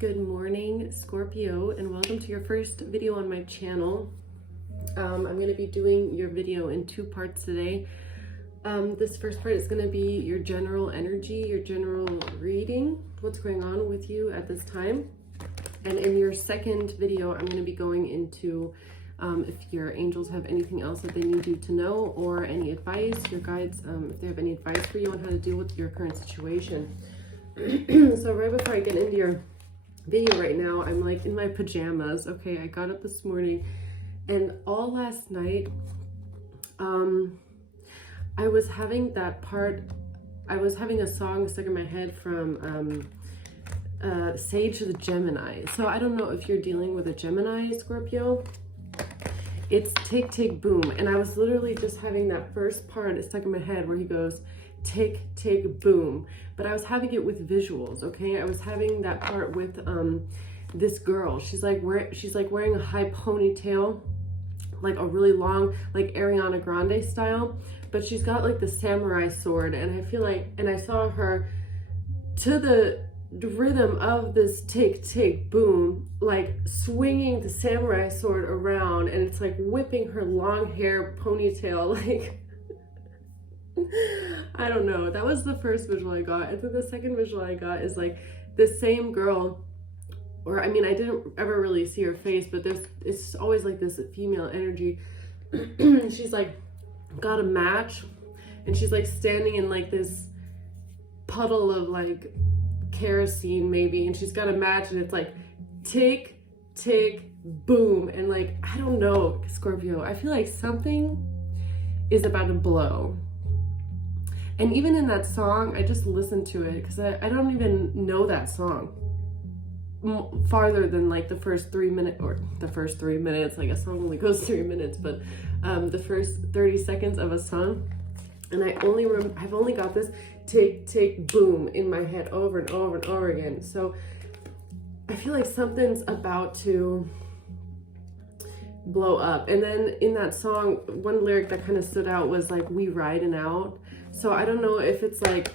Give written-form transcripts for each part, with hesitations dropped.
Good morning, Scorpio, and welcome to your first video on my channel. I'm going to be doing your video in two parts today. This first part is going to be your general energy, your general reading, what's going on with you at this time. And in your second video, I'm going to be going into if your angels have anything else that they need you to know, or any advice, your guides, if they have any advice for you on how to deal with your current situation. So right before I get into your video right now, I'm like in my pajamas. Okay, I got up this morning and all last night I was having a song stuck in my head from Sage the Gemini. So I don't know if you're dealing with a Gemini, Scorpio. It's tick tick boom, and I was literally just having that first part stuck in my head where he goes tick tick boom, but I was having it with visuals. Okay, I was having that part with this girl. She's like wearing a high ponytail, like a really long, like Ariana Grande style, but she's got like the samurai sword, and I feel like, and I saw her to the rhythm of this tick tick boom, like swinging the samurai sword around, and it's like whipping her long hair ponytail, like I don't know. That was the first visual I got. And then the second visual I got is like the same girl, or I mean, I didn't ever really see her face, but it's always like this female energy. She's like got a match, and she's like standing in like this puddle of like kerosene maybe, and she's got a match, and it's like tick tick boom, and like, I don't know, Scorpio, I feel like something is about to blow. And even in that song, I just listened to it because I don't even know that song farther than like the first 3 minutes, or the first 3 minutes, like a song only goes 3 minutes, but the first 30 seconds of a song. And I've only got this tick tick boom in my head over and over and over again. So I feel like something's about to blow up. And then in that song, one lyric that kind of stood out was like, "We riding out." So I don't know if it's like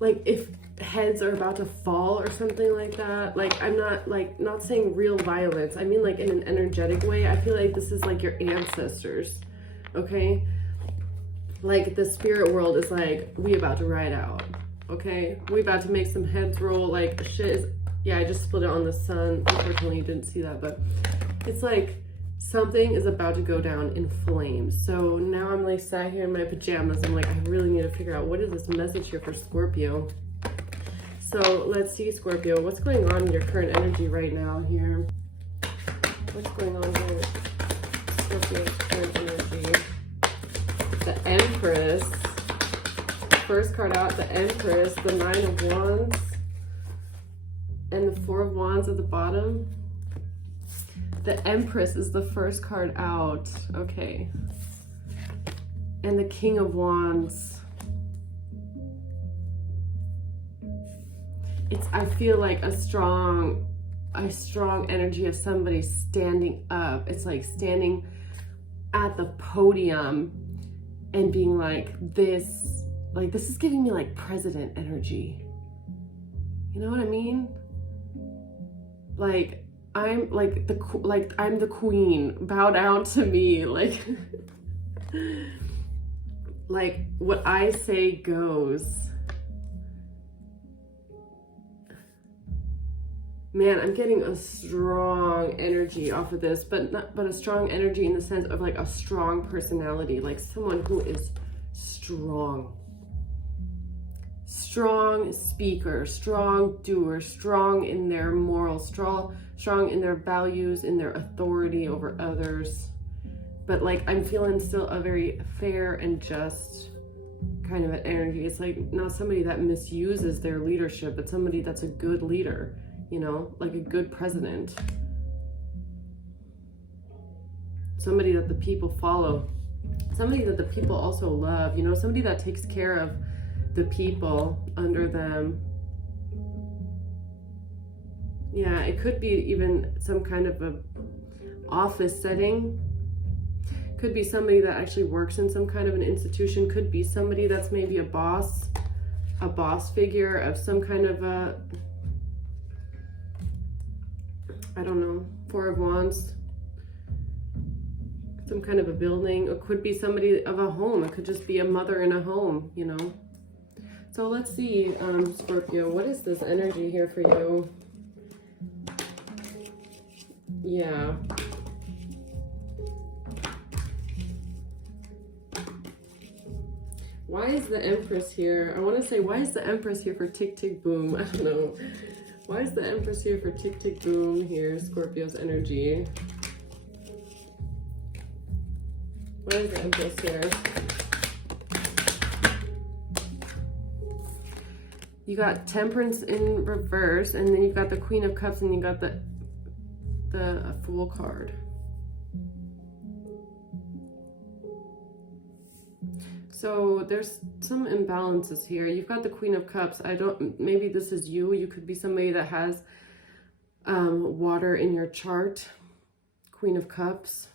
if heads are about to fall or something like that. Like, I'm not saying real violence. I mean like in an energetic way. I feel like this is like your ancestors, okay? Like the spirit world is like, we about to ride out, okay? We about to make some heads roll, like shit is, yeah, I just split it on the sun. Unfortunately, you didn't see that, but it's like something is about to go down in flames. So now I'm like sat here in my pajamas. I'm like, I really need to figure out what is this message here for Scorpio. So let's see, Scorpio, what's going on in your current energy right now here? What's going on here with Scorpio's current energy? The Empress. First card out, the Empress, the Nine of Wands, and the Four of Wands at the bottom. The Empress is the first card out, okay. And the King of Wands. I feel like a strong energy of somebody standing up. It's like standing at the podium and being like this is giving me like president energy. You know what I mean? Like, I'm I'm the queen, bow down to me, like like what I say goes. Man, I'm getting a strong energy off of this, but a strong energy in the sense of like a strong personality, like someone who is strong speaker, strong doer, strong in their morals, strong in their values, in their authority over others. But like, I'm feeling still a very fair and just kind of an energy. It's like not somebody that misuses their leadership, but somebody that's a good leader, you know, like a good president. Somebody that the people follow. Somebody that the people also love, you know, somebody that takes care of the people under them. Yeah, it could be even some kind of a office setting. Could be somebody that actually works in some kind of an institution. Could be somebody that's maybe a boss. a boss figure of some kind of a, I don't know, Four of Wands, some kind of a building. It could be somebody of a home. It could just be a mother in a home, you know. So let's see, Scorpio, what is this energy here for you? Yeah. Why is the Empress here? I want to say, why is the Empress here for tick, tick, boom? I don't know. Why is the Empress here for tick, tick, boom here, Scorpio's energy? Why is the Empress here? You got Temperance in reverse, and then you got the Queen of Cups, and you got the Fool card. So there's some imbalances here. You've got the Queen of Cups. Maybe this is you. You could be somebody that has water in your chart. Queen of Cups.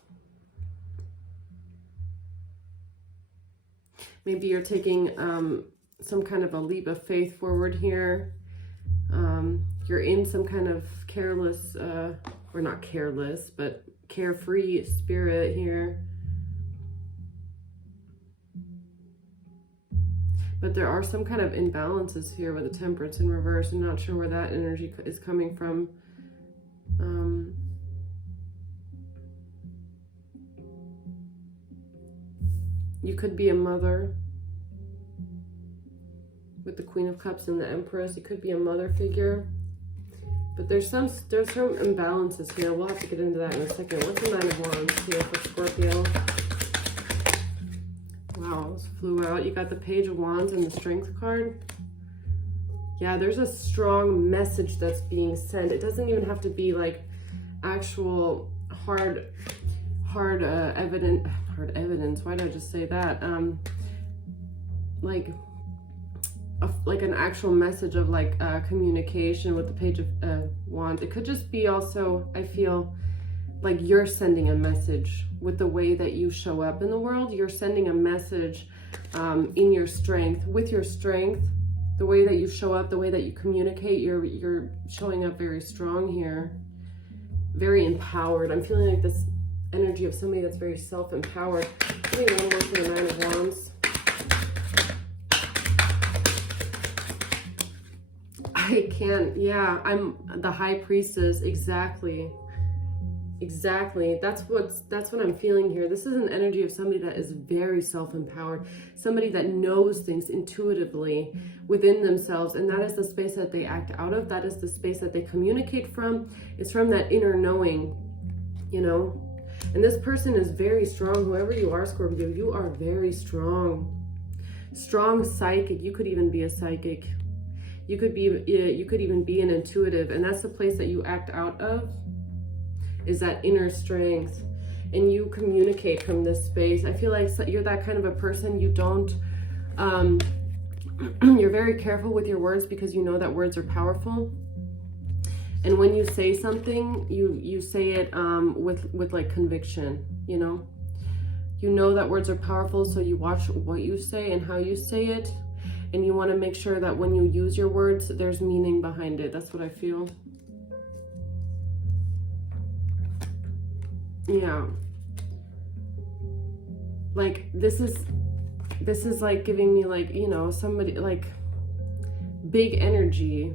Maybe you're taking some kind of a leap of faith forward here. You're in some kind of careless, or not careless, but carefree spirit here. But there are some kind of imbalances here with the Temperance in reverse. I'm not sure where that energy is coming from. You could be a mother with the Queen of Cups and the Empress. You could be a mother figure. But there's some imbalances here. We'll have to get into that in a second. What's the Nine of Wands here for Scorpio? Wow, this flew out. You got the Page of Wands and the Strength card. Yeah, there's a strong message that's being sent. It doesn't even have to be like actual hard evidence. Why did I just say that? Like an actual message of like communication with the Page of Wands. It could just be also, I feel like you're sending a message with the way that you show up in the world. You're sending a message in your strength, with your strength, the way that you show up, the way that you communicate. You're showing up very strong here, very empowered. I'm feeling like this energy of somebody that's very self-empowered. Give me one more for the Nine of Wands. I can't, yeah, I'm the High Priestess, exactly. That's what I'm feeling here. This is an energy of somebody that is very self-empowered, somebody that knows things intuitively within themselves, and that is the space that they act out of. That is the space that they communicate from. It's from that inner knowing, you know. And this person is very strong. Whoever you are, Scorpio, you are very strong. Strong psychic. You could even be a psychic. You could even be an intuitive, and that's the place that you act out of, is that inner strength, and you communicate from this space. I feel like you're that kind of a person. You don't, you're very careful with your words because you know that words are powerful. And when you say something, you say it with like conviction, you know? You know that words are powerful, so you watch what you say and how you say it. And you want to make sure that when you use your words, there's meaning behind it. That's what I feel. Yeah. Like this is like giving me like, you know, somebody like big energy,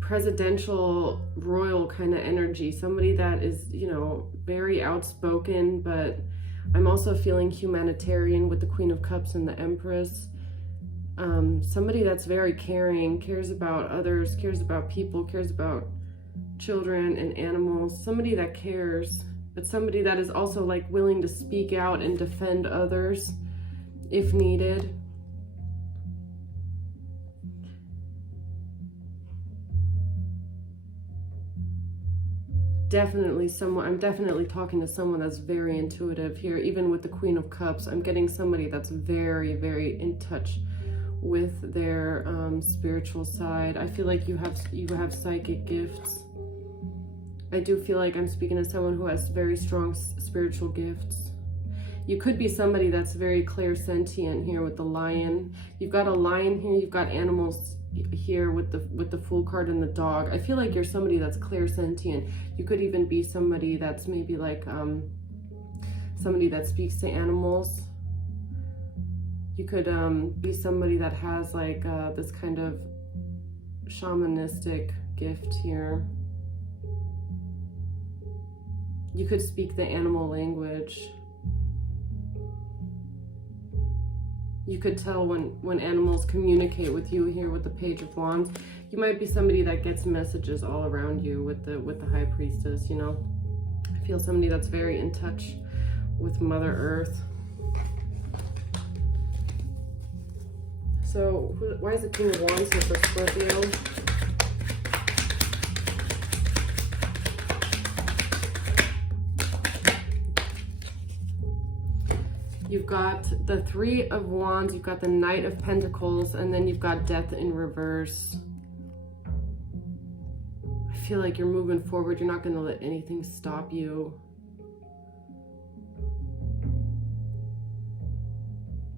presidential, royal kind of energy. Somebody that is, you know, very outspoken, but I'm also feeling humanitarian with the Queen of Cups and the Empress. Somebody that's very caring, cares about others, cares about people, cares about children and animals. Somebody that cares, but somebody that is also like willing to speak out and defend others if needed. Definitely I'm definitely talking to someone that's very intuitive here. Even with the Queen of Cups, I'm getting somebody that's very, very in touch with their spiritual side. I feel like you have psychic gifts. I do feel like I'm speaking to someone who has very strong spiritual gifts. You could be somebody that's very clairsentient here with the lion. You've got a lion here, you've got animals here with the Fool card and the dog. I feel like you're somebody that's clairsentient. You could even be somebody that's maybe like somebody that speaks to animals. You could be somebody that has like this kind of shamanistic gift here. You could speak the animal language. You could tell when animals communicate with you here with the Page of Wands. You might be somebody that gets messages all around you with the High Priestess, you know. I feel somebody that's very in touch with Mother Earth. So why is the King of Wands here for Scorpio? You've got the Three of Wands, you've got the Knight of Pentacles, and then you've got Death in reverse. I feel like you're moving forward. You're not going to let anything stop you.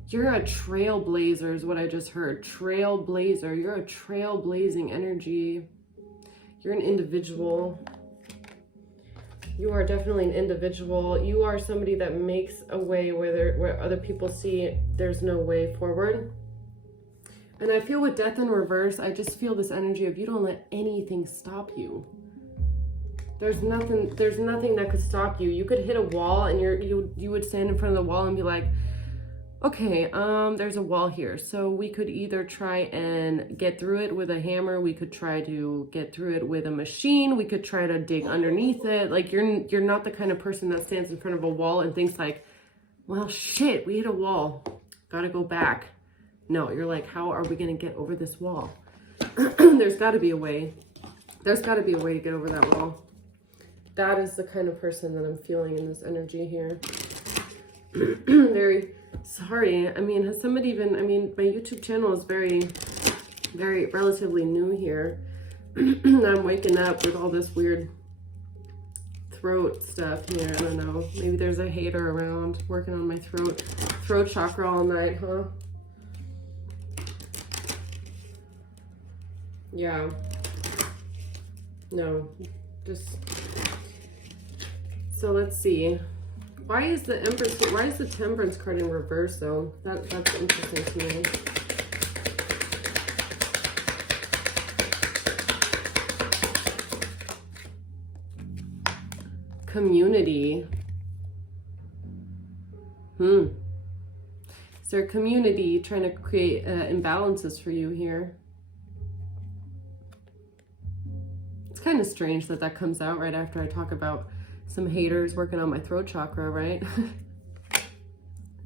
You're a trailblazer is what I just heard. Trailblazer. You're a trailblazing energy. You're an individual. You are definitely an individual. You are somebody that makes a way where other people see there's no way forward. And I feel with Death in reverse, I just feel this energy of you don't let anything stop you. There's nothing that could stop you. You could hit a wall and you would stand in front of the wall and be like, okay, there's a wall here. So we could either try and get through it with a hammer. We could try to get through it with a machine. We could try to dig underneath it. Like you're not the kind of person that stands in front of a wall and thinks like, well, shit, we hit a wall. Gotta go back. No, you're like, how are we gonna get over this wall? There's gotta be a way. There's gotta be a way to get over that wall. That is the kind of person that I'm feeling in this energy here. Very sorry. I mean, has somebody even, I mean, my YouTube channel is very relatively new here. I'm waking up with all this weird throat stuff here. I don't know. Maybe there's a hater around working on my throat chakra all night, huh? Yeah. No, just, so let's see. Why is the Empress, why is the Temperance card in reverse though? That's interesting to me. Community. Is there a community trying to create imbalances for you here? It's kind of strange that that comes out right after I talk about some haters working on my throat chakra, right?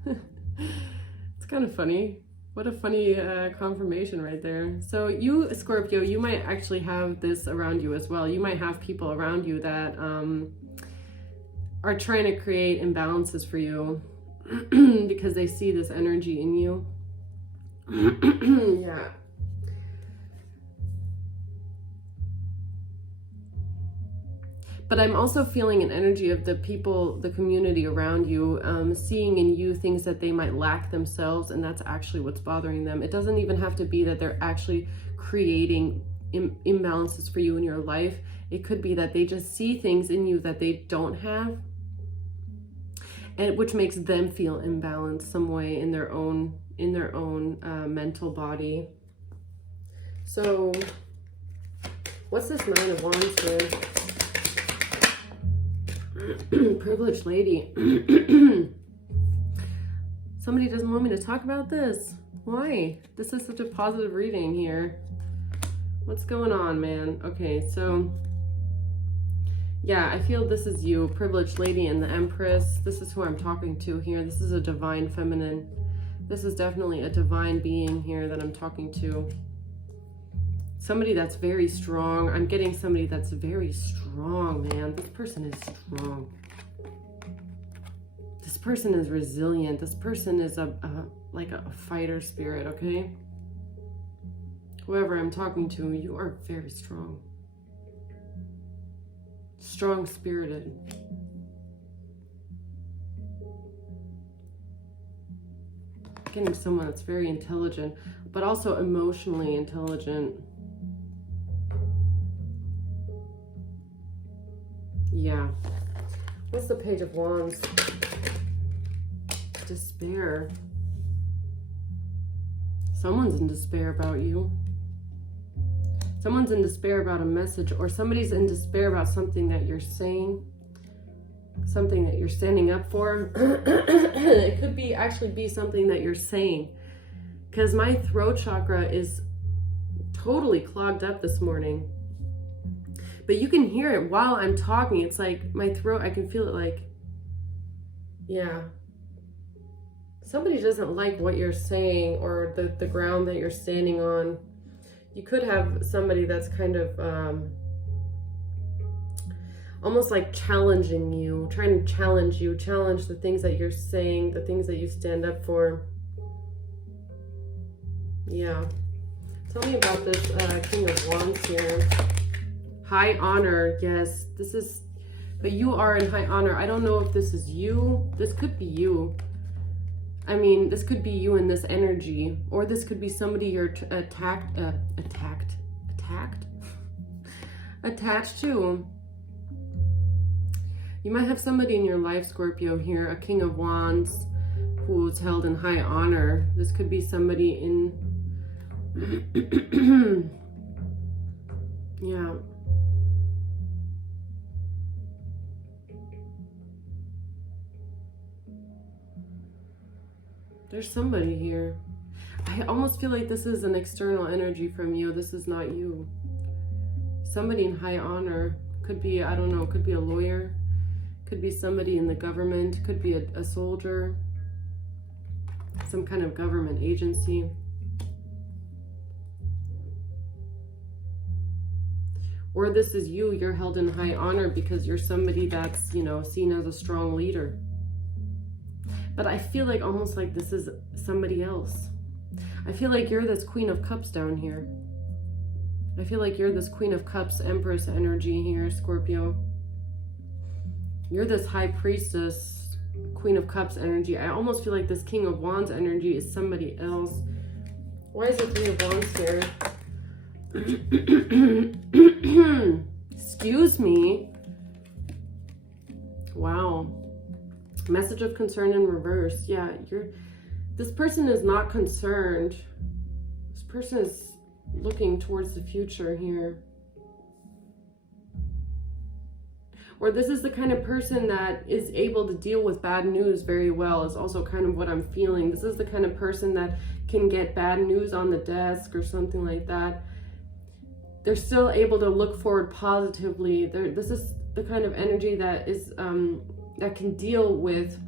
It's kind of funny. What a funny confirmation right there. So you, Scorpio, you might actually have this around you as well. You might have people around you that are trying to create imbalances for you because they see this energy in you. Yeah. But I'm also feeling an energy of the people, the community around you, seeing in you things that they might lack themselves, and that's actually what's bothering them. It doesn't even have to be that they're actually creating imbalances for you in your life. It could be that they just see things in you that they don't have, and which makes them feel imbalanced some way in their own mental body. So, what's this Nine of Wands here? Privileged lady. Somebody doesn't want me to talk about this. Why? This is such a positive reading here. What's going on, man? Okay, so yeah, I feel this is you, privileged lady and the Empress. This is who I'm talking to here. This is a divine feminine. This is definitely a divine being here that I'm talking to. Somebody that's very strong. I'm getting somebody that's very strong, man. This person is strong. This person is resilient. This person is like a fighter spirit, okay? Whoever I'm talking to, you are very strong. Strong-spirited. getting someone that's very intelligent, but also emotionally intelligent. Yeah. What's the Page of Wands? Despair. Someone's in despair about you. Someone's in despair about a message, or somebody's in despair about something that you're saying, something that you're standing up for. It could be actually be something that you're saying, because my throat chakra is totally clogged up this morning. But you can hear it while I'm talking. It's like my throat, I can feel it like, yeah. Somebody doesn't like what you're saying or the ground that you're standing on. You could have somebody that's kind of almost like challenging you, trying to challenge you, challenge the things that you're saying, the things that you stand up for. Yeah. Tell me about this King of Wands here. High honor, yes. This is, but you are in high honor. I don't know if this is you. This could be you. I mean, this could be you in this energy, or this could be somebody you're attached to. You might have somebody in your life, Scorpio, here, a King of Wands who's held in high honor. This could be somebody in, yeah. There's somebody here. I almost feel like this is an external energy from you. This is not you. Somebody in high honor. Could be, I don't know, could be a lawyer. Could be somebody in the government. Could be a soldier. Some kind of government agency. Or this is you. You're held in high honor because you're somebody that's, you know, seen as a strong leader. But I feel like almost like this is somebody else. I feel like you're this Queen of Cups down here. I feel like you're this Queen of Cups, Empress energy here, Scorpio. You're this High Priestess, Queen of Cups energy. I almost feel like this King of Wands energy is somebody else. Why is the Three of Wands here? Excuse me. Wow. Message of concern in reverse. Yeah, this person is not concerned. This person is looking towards the future here. Or this is the kind of person that is able to deal with bad news very well, is also kind of what I'm feeling. This is the kind of person that can get bad news on the desk or something like that. They're still able to look forward positively. This is the kind of energy that is that can deal with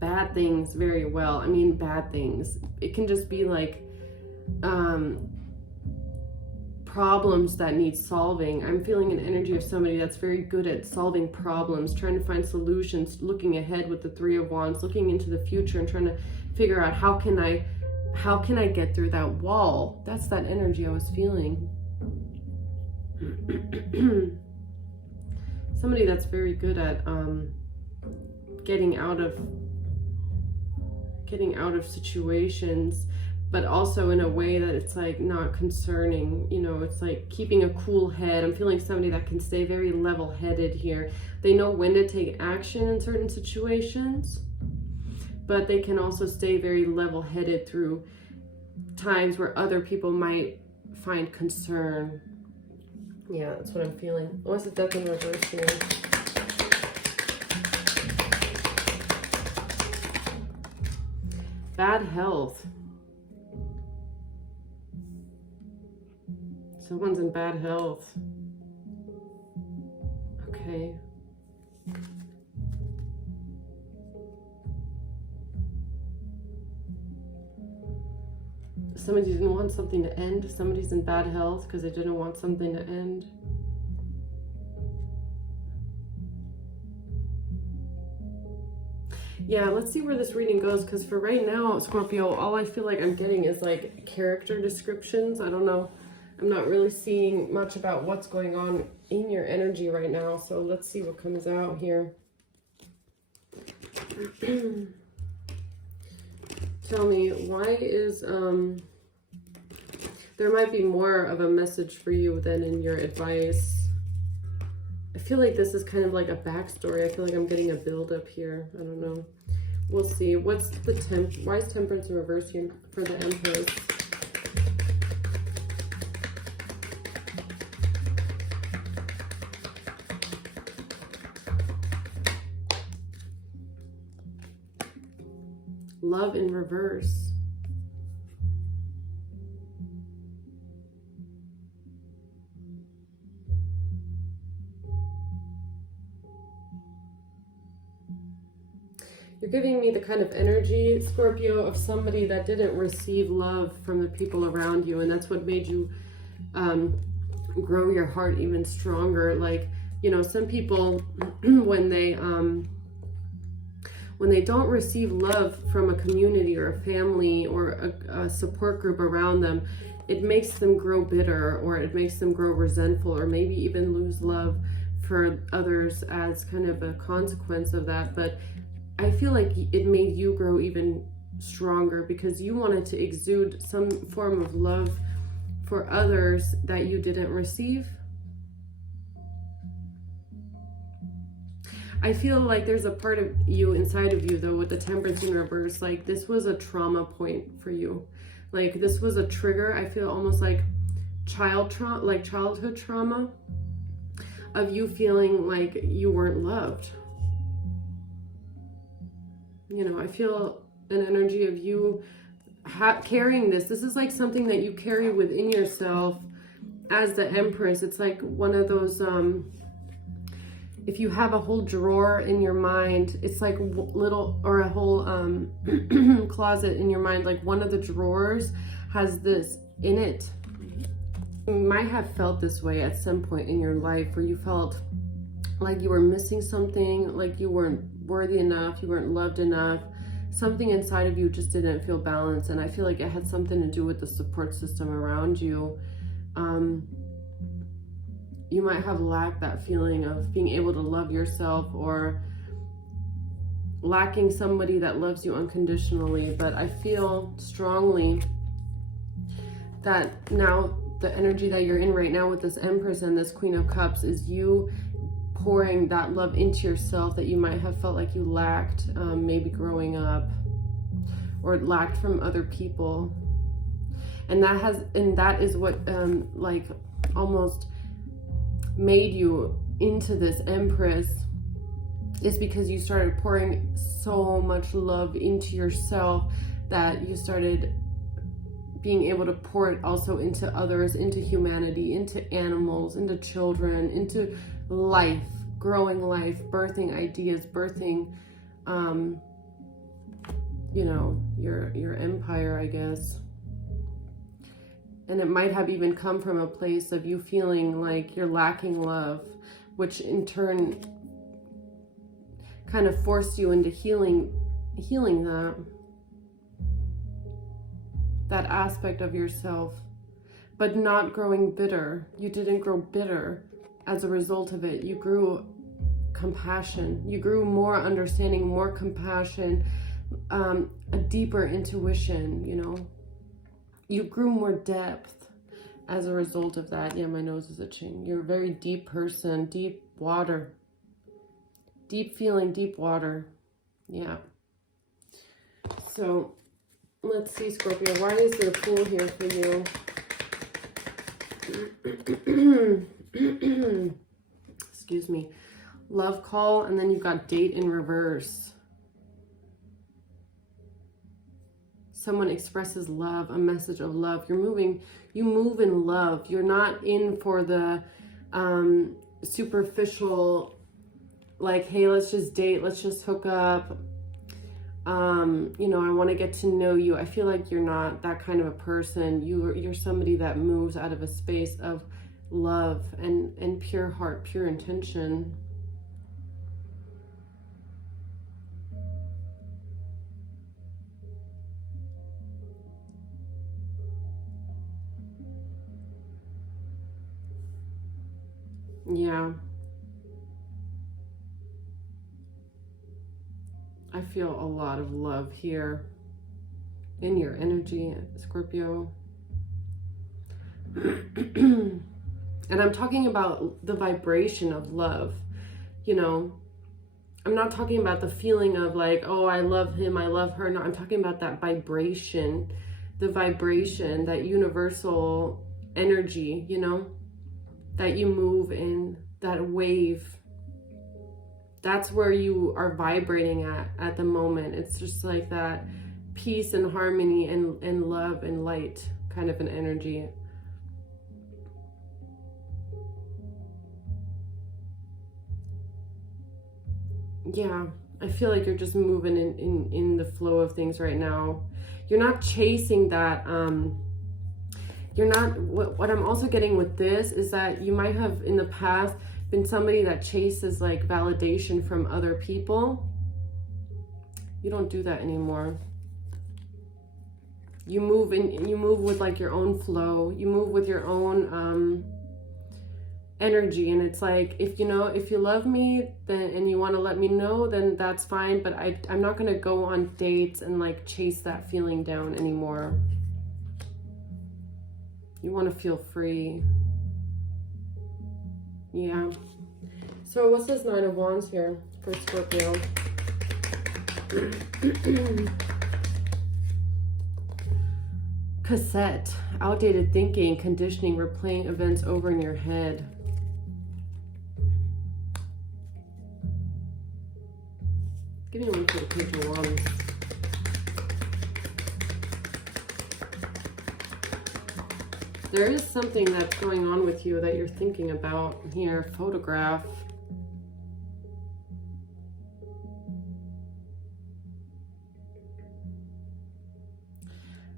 bad things very well. I mean, bad things. It can just be like problems that need solving. I'm feeling an energy of somebody that's very good at solving problems, trying to find solutions, looking ahead with the Three of Wands, looking into the future and trying to figure out how can I get through that wall. That's that energy I was feeling. Somebody that's very good at getting out of situations, but also in a way that it's like not concerning, you know, it's like keeping a cool head. I'm feeling somebody that can stay very level-headed here. They know when to take action in certain situations, but they can also stay very level-headed through times where other people might find concern. Yeah, that's what I'm feeling. What's the Death in reverse here? Bad health. Someone's in bad health. Okay. Somebody didn't want something to end. Somebody's in bad health because they didn't want something to end. Yeah, let's see where this reading goes, because for right now, Scorpio, all I feel like I'm getting is like character descriptions. I don't know. I'm not really seeing much about what's going on in your energy right now. So let's see what comes out here. tell me, why is, there might be more of a message for you than in your advice. I feel like this is kind of like a backstory. I feel like I'm getting a build up here. I don't know. We'll see. What's the why is temperance in reverse here for the Empress? Love in reverse. You're giving me the kind of energy, Scorpio, of somebody that didn't receive love from the people around you, and that's what made you grow your heart even stronger. Like, you know, some people when they don't receive love from a community or a family or a support group around them, it makes them grow bitter, or it makes them grow resentful, or maybe even lose love for others as kind of a consequence of that. But I feel like it made you grow even stronger because you wanted to exude some form of love for others that you didn't receive. I feel like there's a part of you inside of you, though, with the temperance in reverse. Like, this was a trauma point for you. Like, this was a trigger. I feel almost like childhood trauma of you feeling like you weren't loved. You know, I feel an energy of you carrying this. This is like something that you carry within yourself as the Empress. It's like one of those, if you have a whole drawer in your mind, it's like little, or a whole closet in your mind, like one of the drawers has this in it. You might have felt this way at some point in your life, where you felt like you were missing something, like you weren't worthy enough, you weren't loved enough. Something inside of you just didn't feel balanced, and I feel like it had something to do with the support system around you. You might have lacked that feeling of being able to love yourself, or lacking somebody that loves you unconditionally. But I feel strongly that now the energy that you're in right now with this Empress and this Queen of Cups is you pouring that love into yourself that you might have felt like you lacked, maybe growing up, or lacked from other people. And that is what like almost made you into this Empress, is because you started pouring so much love into yourself that you started being able to pour it also into others, into humanity, into animals, into children, into life, growing life, birthing ideas, birthing, you know, your empire, I guess. And it might have even come from a place of you feeling like you're lacking love, which in turn kind of forced you into healing that aspect of yourself, but not growing bitter. You didn't grow bitter as a result of it. You grew compassion. You grew more understanding, more compassion, a deeper intuition, you know. You grew more depth as a result of that. Yeah, my nose is itching. You're a very deep person, deep water, deep feeling, deep water. Yeah. So let's see, Scorpio, why is there a Fool here for you? Excuse me. Love call, and then you've got date in reverse. Someone expresses love, a message of love. You move in love. You're not in for the superficial, like, hey, let's just date, let's just hook up. You know, I want to get to know you. I feel like you're not that kind of a person. You're somebody that moves out of a space of love and pure heart, pure intention. Yeah. I feel a lot of love here. in your energy, Scorpio. And I'm talking about the vibration of love, you know. I'm not talking about the feeling of like, oh, I love him, I love her. No, I'm talking about that vibration, the vibration, that universal energy, you know, that you move in, that wave. That's where you are vibrating at the moment. It's just like that peace and harmony and love and light kind of an energy. Yeah, I feel like you're just moving in the flow of things right now. You're not chasing that. You're not, what I'm also getting with this is that you might have in the past been somebody that chases like validation from other people. You don't do that anymore. You move in, you move with like your own flow. You move with your own energy, and it's like, if you know, if you love me then and you want to let me know, then that's fine, but I'm not going to go on dates and like chase that feeling down anymore. You want to feel free. Yeah. So what's this Nine of Wands here for Scorpio? Cassette, outdated thinking, conditioning, replaying events over in your head. Give me one for the Page of Wands. There is something that's going on with you that you're thinking about here. Photograph.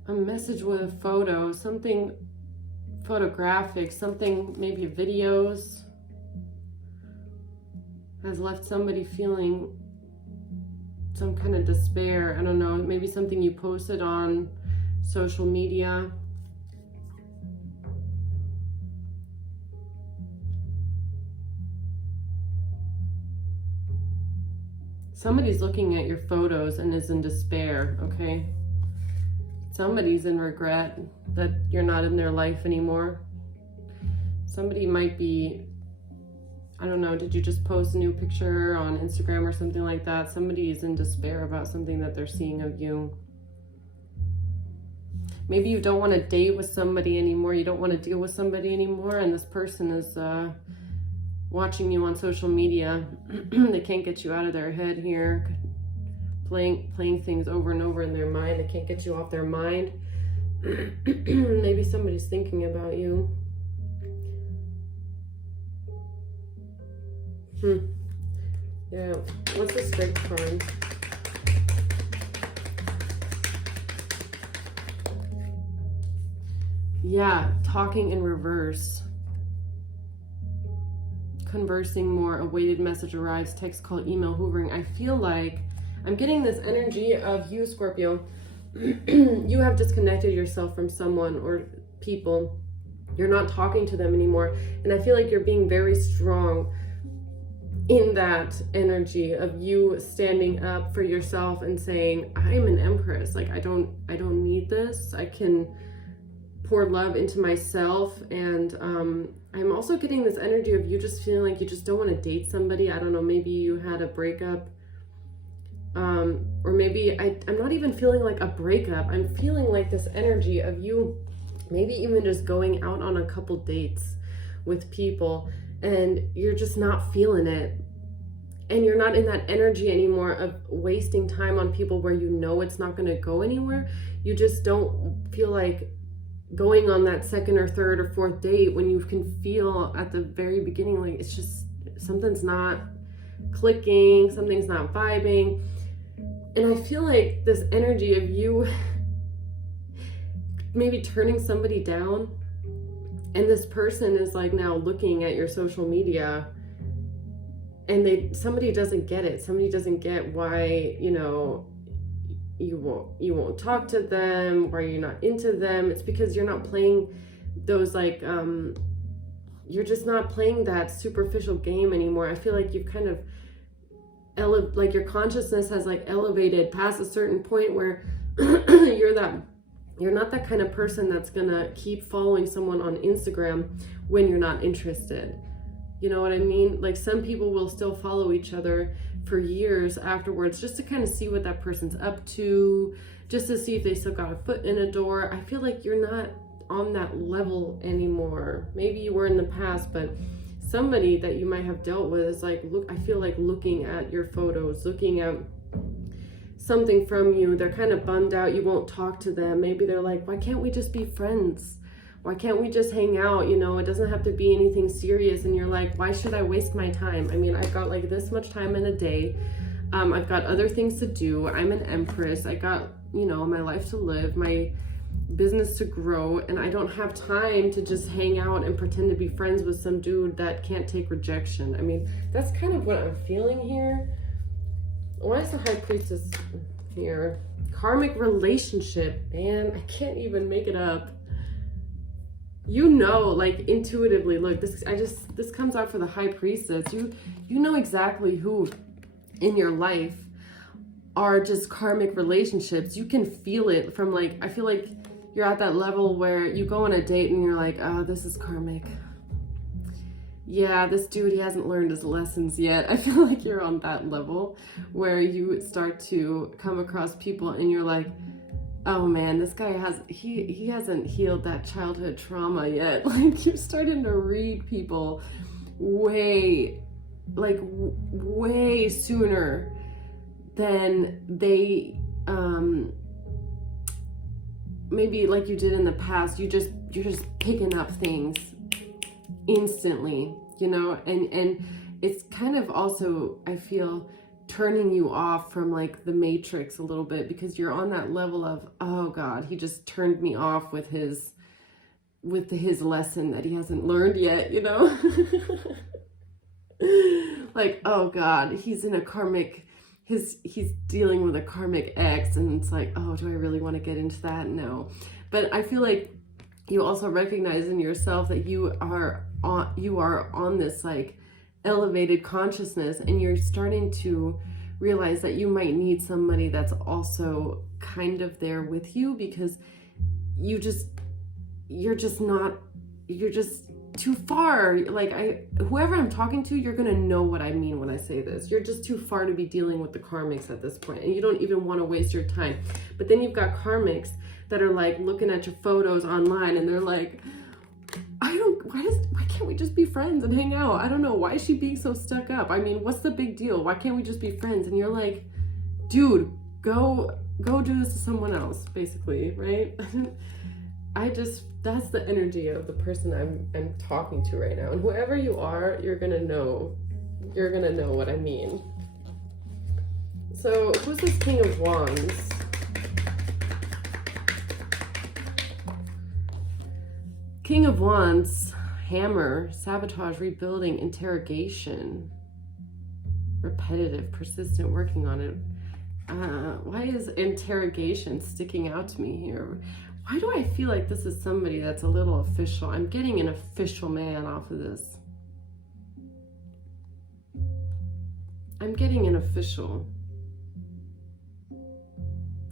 A message with a photo, something photographic, something maybe videos, has left somebody feeling some kind of despair. I don't know, maybe something you posted on social media. Somebody's looking at your photos and is in despair, okay? Somebody's in regret that you're not in their life anymore. Somebody might be, I don't know, did you just post a new picture on Instagram or something like that? Somebody is in despair about something that they're seeing of you. Maybe you don't want to date with somebody anymore. You don't want to deal with somebody anymore. And this person is watching you on social media. They can't get you out of their head here. Playing things over and over in their mind. They can't get you off their mind. Maybe somebody's thinking about you. Yeah. What's the strength card? Yeah, talking in reverse. Conversing more, a weighted message arrives, text, call, email, hoovering. I feel like I'm getting this energy of you, Scorpio. You have disconnected yourself from someone or people. You're not talking to them anymore. And I feel like you're being very strong in that energy of you standing up for yourself and saying, I'm an empress. Like, I don't need this. I can pour love into myself. And I'm also getting this energy of you just feeling like you just don't want to date somebody. I don't know, maybe you had a breakup. Or maybe I'm not even feeling like a breakup. I'm feeling like this energy of you maybe even just going out on a couple dates with people and you're just not feeling it. And you're not in that energy anymore of wasting time on people where you know it's not going to go anywhere. You just don't feel like going on that second or third or fourth date when you can feel at the very beginning like it's just something's not clicking, something's not vibing. And I feel like this energy of you maybe turning somebody down, and this person is like now looking at your social media and somebody doesn't get it. Somebody doesn't get why, you know, you won't talk to them, why you're not into them. It's because you're not playing those like you're just not playing that superficial game anymore. I feel like you've kind of like your consciousness has like elevated past a certain point where You're not that kind of person that's gonna keep following someone on Instagram when you're not interested. You know what I mean? Like, some people will still follow each other for years afterwards just to kind of see what that person's up to, just to see if they still got a foot in a door. I feel like you're not on that level anymore. Maybe you were in the past, but somebody that you might have dealt with is like, look, I feel like looking at your photos, looking at something from you. They're kind of bummed out you won't talk to them. Maybe they're like, why can't we just be friends? Why can't we just hang out? You know, it doesn't have to be anything serious. And you're like, why should I waste my time? I mean, I've got like this much time in a day. I've got other things to do. I'm an empress. I got, you know, my life to live, my business to grow, and I don't have time to just hang out and pretend to be friends with some dude that can't take rejection. I mean, that's kind of what I'm feeling here. Why is the High Priestess here? Karmic relationship, man. I can't even make it up. You know, like, intuitively, look, this comes out for the High Priestess. You know exactly who in your life are just karmic relationships. You can feel it from, like, I feel like you're at that level where you go on a date and you're like, oh, this is karmic. Yeah, this dude, he hasn't learned his lessons yet. I feel like you're on that level where you start to come across people and you're like, oh man, this guy he hasn't healed that childhood trauma yet. Like, you're starting to read people way sooner than they maybe like you did in the past. You're just picking up things instantly, you know, and it's kind of also, I feel, turning you off from like the Matrix a little bit, because you're on that level of, oh God, he just turned me off with his lesson that he hasn't learned yet, you know. Like, oh God, he's in a karmic, he's dealing with a karmic ex, and it's like, oh, do I really want to get into that? No. But I feel like you also recognize in yourself that you are on this like elevated consciousness, and you're starting to realize that you might need somebody that's also kind of there with you, because you're just too far. Like, whoever I'm talking to, you're gonna know what I mean when I say this. You're just too far to be dealing with the karmics at this point, and you don't even want to waste your time. But then you've got karmics that are like looking at your photos online, and they're like, why can't we just be friends and hang out? I don't know, why is she being so stuck up? I mean, what's the big deal? Why can't we just be friends? And you're like, dude, go do this to someone else, basically, right? That's the energy of the person I'm talking to right now. And whoever you are, you're gonna know what I mean. So who's this King of Wands? King of Wands, hammer, sabotage, rebuilding, interrogation, repetitive, persistent, working on it. Why is interrogation sticking out to me here? Why do I feel like this is somebody that's a little official? I'm getting an official man off of this. I'm getting an official.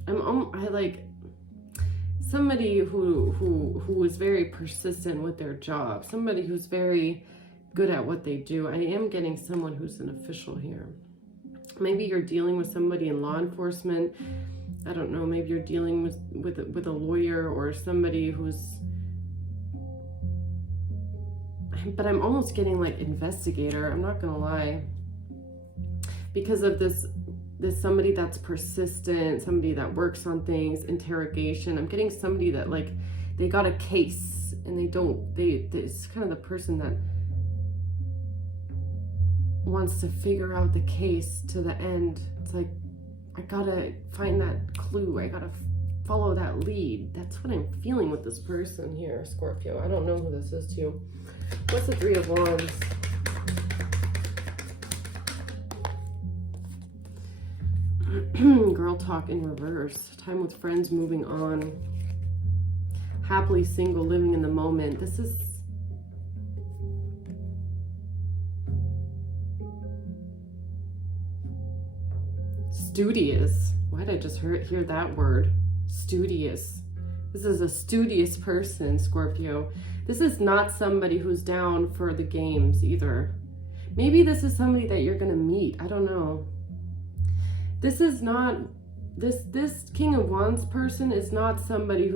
I like somebody who is very persistent with their job, somebody who's very good at what they do. I am getting someone who's an official here. Maybe you're dealing with somebody in law enforcement. I don't know, maybe you're dealing with a lawyer or somebody who's, but I'm almost getting like investigator, I'm not gonna lie, because of this somebody that's persistent, somebody that works on things, interrogation. I'm getting somebody that, like, they got a case and it's kind of the person that wants to figure out the case to the end. It's like, I gotta find that clue, I gotta follow that lead. That's what I'm feeling with this person here, Scorpio. I don't know who this is to you. What's the Three of Wands? Girl talk in reverse. Time with friends, moving on. Happily single, living in the moment. This is studious. Why did I just hear that word? studious. This is a studious person, Scorpio. This is not somebody who's down for the games either. Maybe this is somebody that you're going to meet. I don't know. This is not, this King of Wands person is not somebody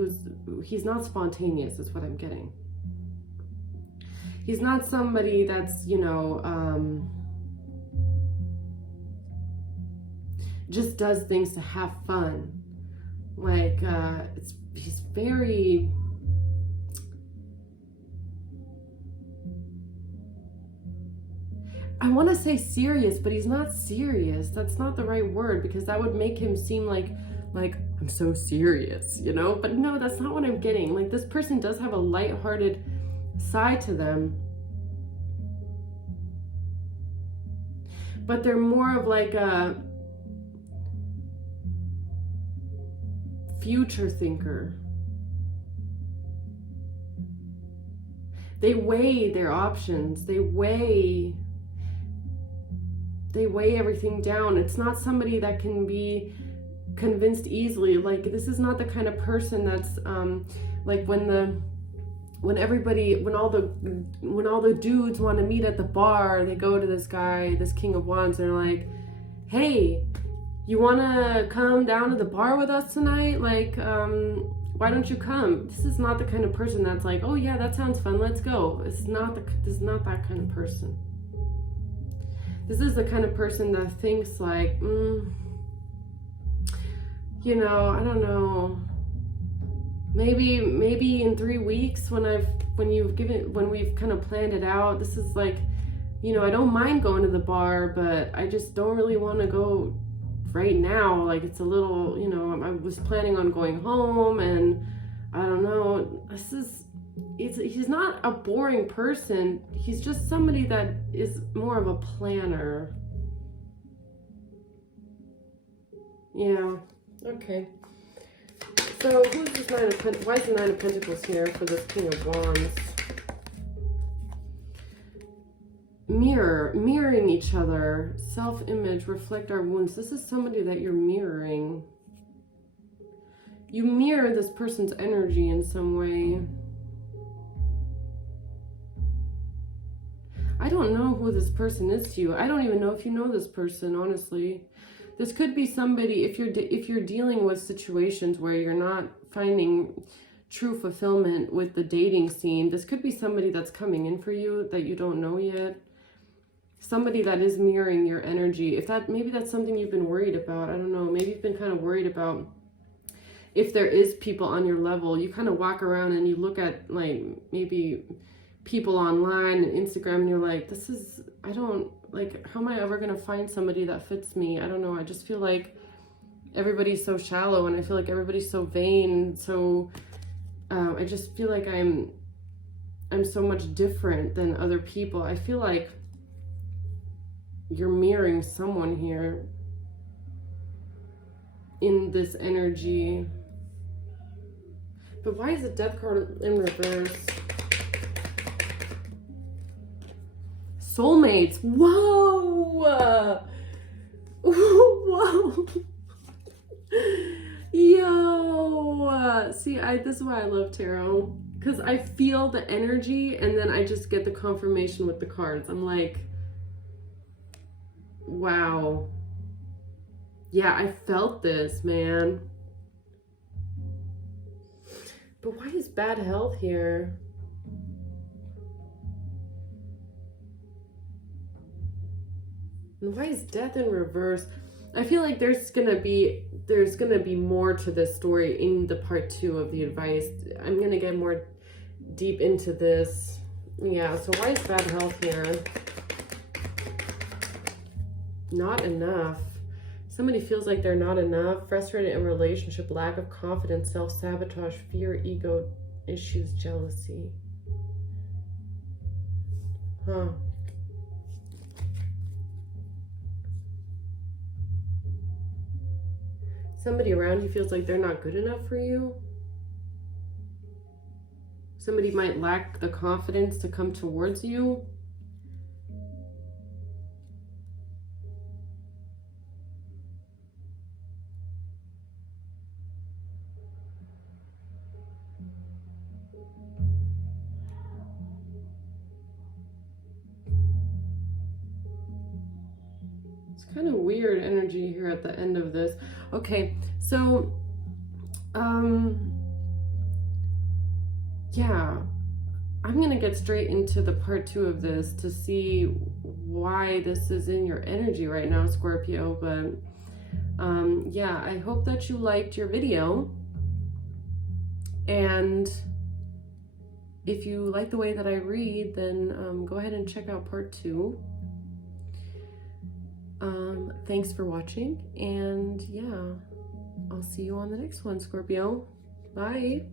he's not spontaneous, is what I'm getting. He's not somebody that's, you know, just does things to have fun. Like, he's very, I want to say serious, but he's not serious. That's not the right word, because that would make him seem like I'm so serious, you know? But no, that's not what I'm getting. Like, this person does have a lighthearted side to them, but they're more of like a future thinker. They weigh their options. They weigh everything down. It's not somebody that can be convinced easily. Like, this is not the kind of person that's like when all the dudes want to meet at the bar, they go to this guy, this King of Wands, and they're like, hey, you want to come down to the bar with us tonight? Like, why don't you come? This is not the kind of person that's like, oh yeah, that sounds fun, let's go. This is not that kind of person. This is the kind of person that thinks like, you know, I don't know. Maybe in 3 weeks when we've kind of planned it out, this is like, you know, I don't mind going to the bar, but I just don't really want to go right now. Like, it's a little, you know, I was planning on going home, and I don't know. He's not a boring person. He's just somebody that is more of a planner. Yeah. Okay. So who's this Nine of Pentacles? Why is the Nine of Pentacles here for this King of Wands? Mirroring each other, self-image, reflect our wounds. This is somebody that you're mirroring. You mirror this person's energy in some way. I don't know who this person is to you. I don't even know if you know this person, honestly. This could be somebody, if you're dealing with situations where you're not finding true fulfillment with the dating scene, this could be somebody that's coming in for you that you don't know yet. Somebody that is mirroring your energy. Maybe that's something you've been worried about. I don't know. Maybe you've been kind of worried about if there is people on your level. You kind of walk around and you look at like maybe people online and Instagram, and you're like, how am I ever going to find somebody that fits me? I don't know. I just feel like everybody's so shallow, and I feel like everybody's so vain, and so I just feel like I'm so much different than other people. I feel like you're mirroring someone here in this energy. But why is the Death card in reverse? Soulmates. Whoa! Whoa! Yo! See, this is why I love tarot. Because I feel the energy, and then I just get the confirmation with the cards. I'm like, wow. Yeah, I felt this, man. But why is bad health here? And why is death in reverse? I feel like there's gonna be more to this story in the part 2 of the advice. I'm gonna get more deep into this. Yeah, so why is bad health here? Not enough. Somebody feels like they're not enough. Frustrated in relationship, lack of confidence, self-sabotage, fear, ego issues, jealousy. Huh. Somebody around you feels like they're not good enough for you. Somebody might lack the confidence to come towards you. It's kind of weird energy here at the end of this. Okay, so, yeah, I'm gonna get straight into the part 2 of this to see why this is in your energy right now, Scorpio. But yeah, I hope that you liked your video, and if you like the way that I read, then go ahead and check out part 2. Thanks for watching, and yeah, I'll see you on the next one, Scorpio. Bye.